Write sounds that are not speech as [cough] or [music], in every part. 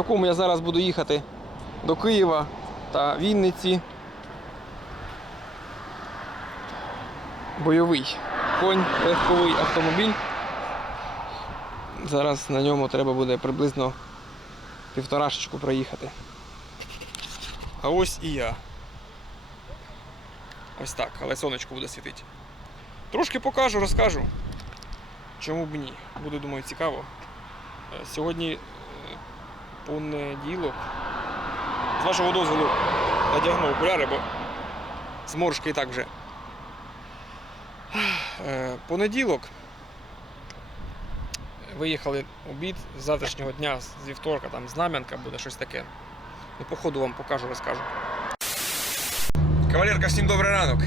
Якому я зараз буду їхати до Києва та Вінниці. Бойовий конь, легковий автомобіль. Зараз на ньому треба буде приблизно півторашечку проїхати. А ось і я. Ось так, але сонечко буде світити. Трошки покажу, розкажу. Чому б ні? Буде, думаю, цікаво. Е, Сьогодні понеділок. З вашого дозволу надягну окуляри, бо зморшки і так вже. Е, Понеділок. Виїхали обід з завтрашнього дня, з вівторка, там знам'янка буде щось таке. Ну, по вам покажу, розкажу. Кавалерка, всім добрий ранок.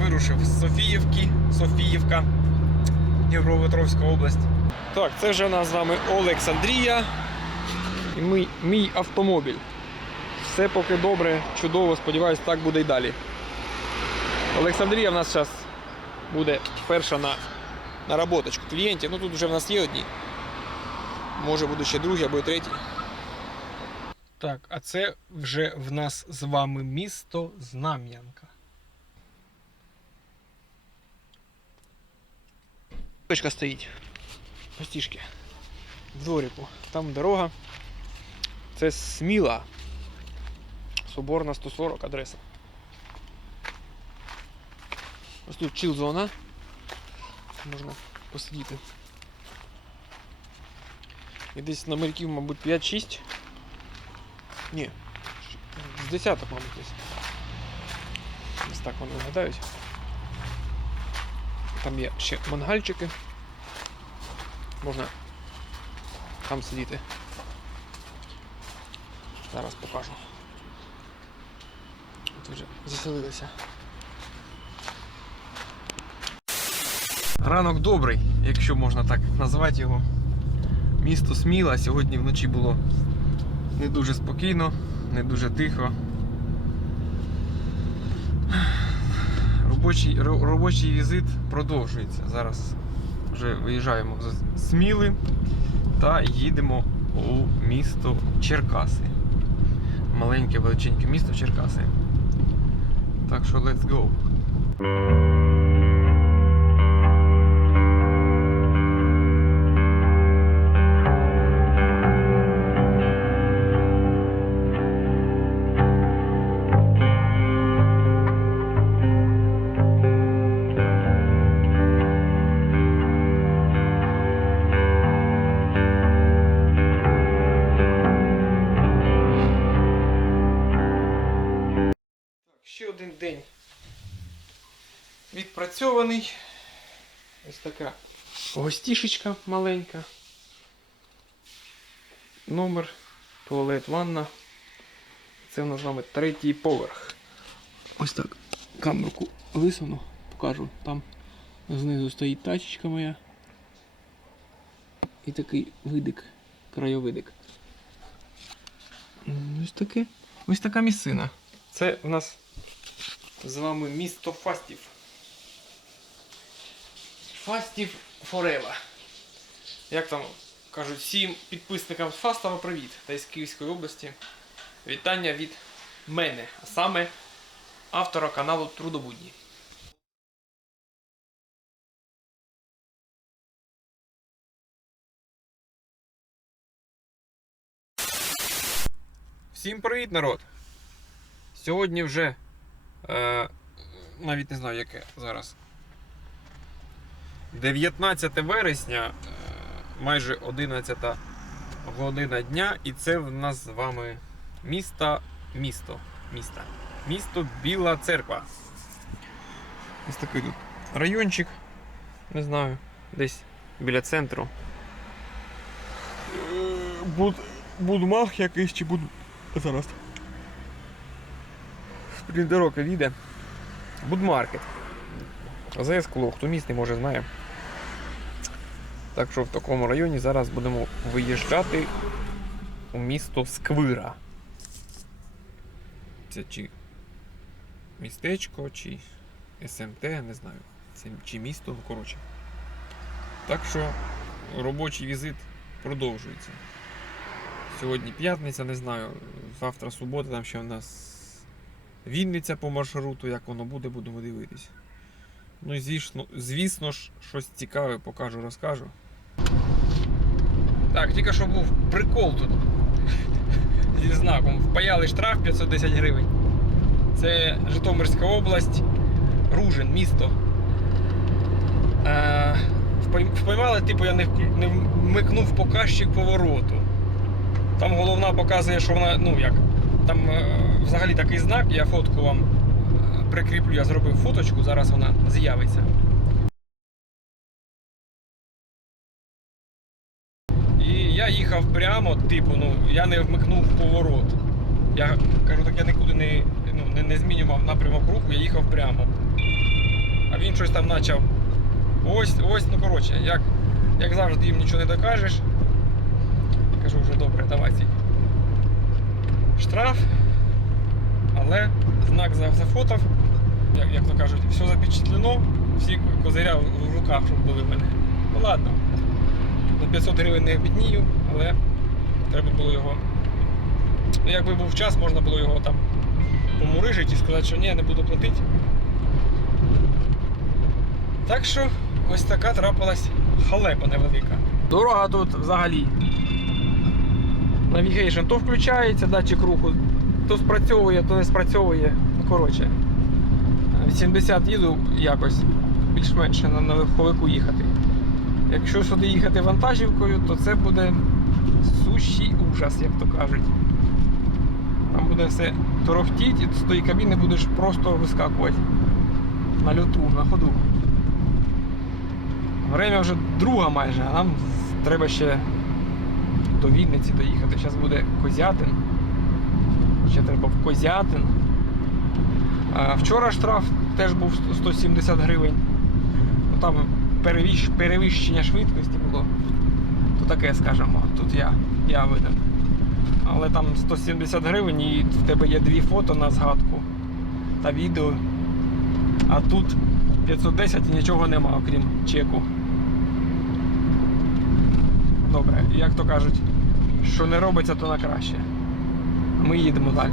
Вирушив з Софіївки, Софіївка, Дніпропетровська область. Так, це вже у нас з вами Олександрія і мій, мій автомобіль. Все поки добре, чудово, сподіваюсь, так буде і далі. Олександрія в нас зараз буде перша на, на роботочку клієнтів. Ну тут вже в нас є одні. Може буде ще другі або й треті. Так, а це вже в нас з вами місто Знам'янка. Точка стоїть. Постішки. В. Там дорога. Це Сміла. Соборна 140 адреса. Ось тут чил зона. Можна посидіти. І десь номерків, мабуть, 5-6. Ні. З десяток, мабуть, десь. Ось так вони виглядають. Там є ще мангальчики. Можна там сидіти. Зараз покажу. От вже заселилися. Ранок добрий, якщо можна так назвати його. Місто Сміла. Сьогодні вночі було не дуже спокійно, не дуже тихо. Робочий, робочий візит продовжується. Зараз вже виїжджаємо з Сміли та їдемо у місто Черкаси. Маленьке величеньке місто Черкаси. Так що let's go. Один день відпрацьований. Ось така гостішечка маленька. Номер, туалет, ванна. Це у нас з вами третій поверх. Ось так. Камерку висуну, покажу. Там знизу стоїть тачечка моя. І такий видик, краєвидик. Ось таке. Ось така місцина. Це у нас з вами місто Фастів. Фастів Forever. Як там кажуть, всім підписникам з Фастова привіт та із Київської області. Вітання від мене, а саме автора каналу Трудобудні. Всім привіт, народ! Сьогодні вже е, навіть не знаю яке зараз. 19 вересня, е, майже 11 година дня, і це в нас з вами місто, місто, місто, місто Біла Церква. Ось такий тут райончик, не знаю, десь біля центру. Е, Буд, будмах якийсь чи буд. Зараз. Спринтерок їде. Будмаркет. АЗС Кло, хто місний може знає. Так що в такому районі зараз будемо виїжджати у місто Сквира. Це чи містечко, чи СМТ, не знаю. Це чи місто, ну коротше. Так що робочий візит продовжується. Сьогодні п'ятниця, не знаю. Завтра субота, там ще в нас Вінниця по маршруту, як воно буде, будемо дивитись. Ну і звісно, звісно ж, щось цікаве покажу, розкажу. Так, тільки що був прикол тут. [laughs] Зі знаком. Впаяли штраф 510 гривень. Це Житомирська область, Ружин, місто. Е, впой- типу, я не, не вмикнув показчик повороту. Там головна показує, що вона, ну як, там е, взагалі такий знак, я фотку вам е, прикріплю, я зробив фоточку, зараз вона з'явиться. І я їхав прямо, типу, ну, я не вмикнув поворот. Я кажу, так я нікуди не, ну, не, не змінював напрямок руху, я їхав прямо. А він щось там почав. Ось, ось, ну коротше, як, як завжди їм нічого не докажеш. Кажу вже добре, давай цей штраф. Але знак за- зафотав. Як, як то кажуть, все запечатлено, всі козиря в руках, щоб були в мене. Ну ладно. На 500 гривень не обіднію, але треба було його. Ну, якби був час, можна було його там помурижити і сказати, що ні, я не буду платити. Так що ось така трапилась халепа невелика. Дорога тут взагалі. Навігейшн то включається, датчик руху, то спрацьовує, то не спрацьовує. Ну, коротше. 80 їду якось більш-менш на, на легковику їхати. Якщо сюди їхати вантажівкою, то це буде сущий ужас, як то кажуть. Там буде все торохтіть, і з тої кабіни будеш просто вискакувати на льоту, на ходу. Время вже друга майже, а нам треба ще до Вінниці доїхати. Зараз буде Козятин. Ще треба в Козятин. Вчора штраф теж був 170 гривень. Ну, там перевищення швидкості було. То таке, скажемо, тут я, я видав. Але там 170 гривень і в тебе є дві фото на згадку та відео. А тут 510 і нічого нема, окрім чеку. Добре, як то кажуть, що не робиться, то на краще. Ми їдемо далі.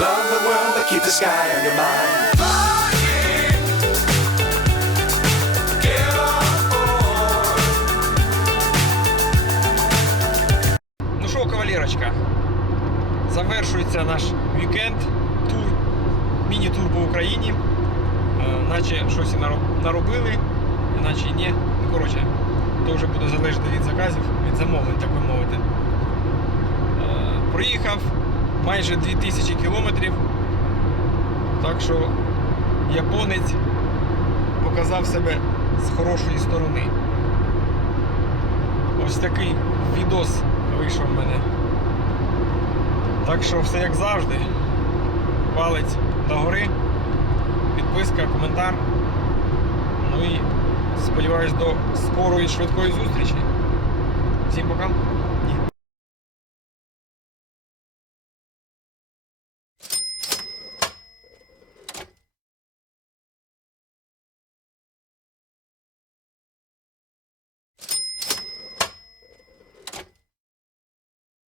Love the world, but keep the sky on your mind. Ну що, кавалерочка, завершується наш вікенд, тур, міні-тур по Україні. Е, наче щось наробили, наче і ні. Ну, коротше, то вже буде залежати від заказів, від замовлень, так би мовити. Е, Проїхав майже 2000 кілометрів. Так що японець показав себе з хорошої сторони. Ось такий відос вийшов в мене. Так що все як завжди. Палець догори, підписка, коментар. Ну і сподіваюсь до скорої швидкої зустрічі. Всім пока.